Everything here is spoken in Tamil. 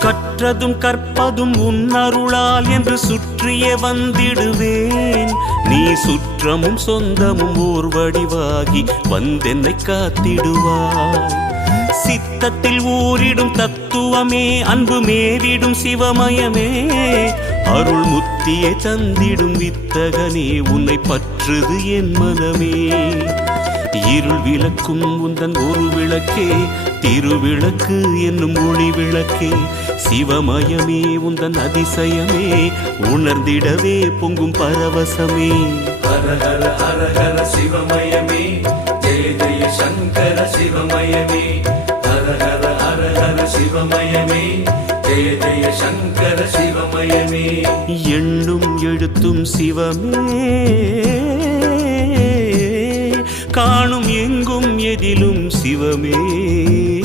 கற்றதும் கற்பதும் உன்னருளால் என்று சுற்றியே வந்திடுவேன். நீ சுற்றமும் சொந்தமும் ஓர் வடிவாகி வந்தென்னை காத்திடுவாய். சித்தத்தில் ஊரிடும் தத்துவமே, அன்பு மேவிடும் சிவமயமே, அருள் முத்தியை தந்திடும் வித்தகனே, உன்னை பற்றுது என் மனமே. இருள் விளக்கும் உந்தன் ஒரு விளக்கே, திருவிளக்கு என்னும் ஒளி விளக்கே, சிவமயமே உந்தன் அதிசயமே, உணர்ந்திடவே பொங்கும் பரவசமே. ஹர ஹர ஹர ஹர சிவமயமே, ஜெய ஜெய சங்கர சிவமயமே. ஹர ஹர ஹர ஹர சிவமயமே, ஜெய ஜெய சங்கர சிவமயமே. எண்ணும் எழுத்தும் சிவமே, காணும் எங்கும் எதிலும் சிவமே.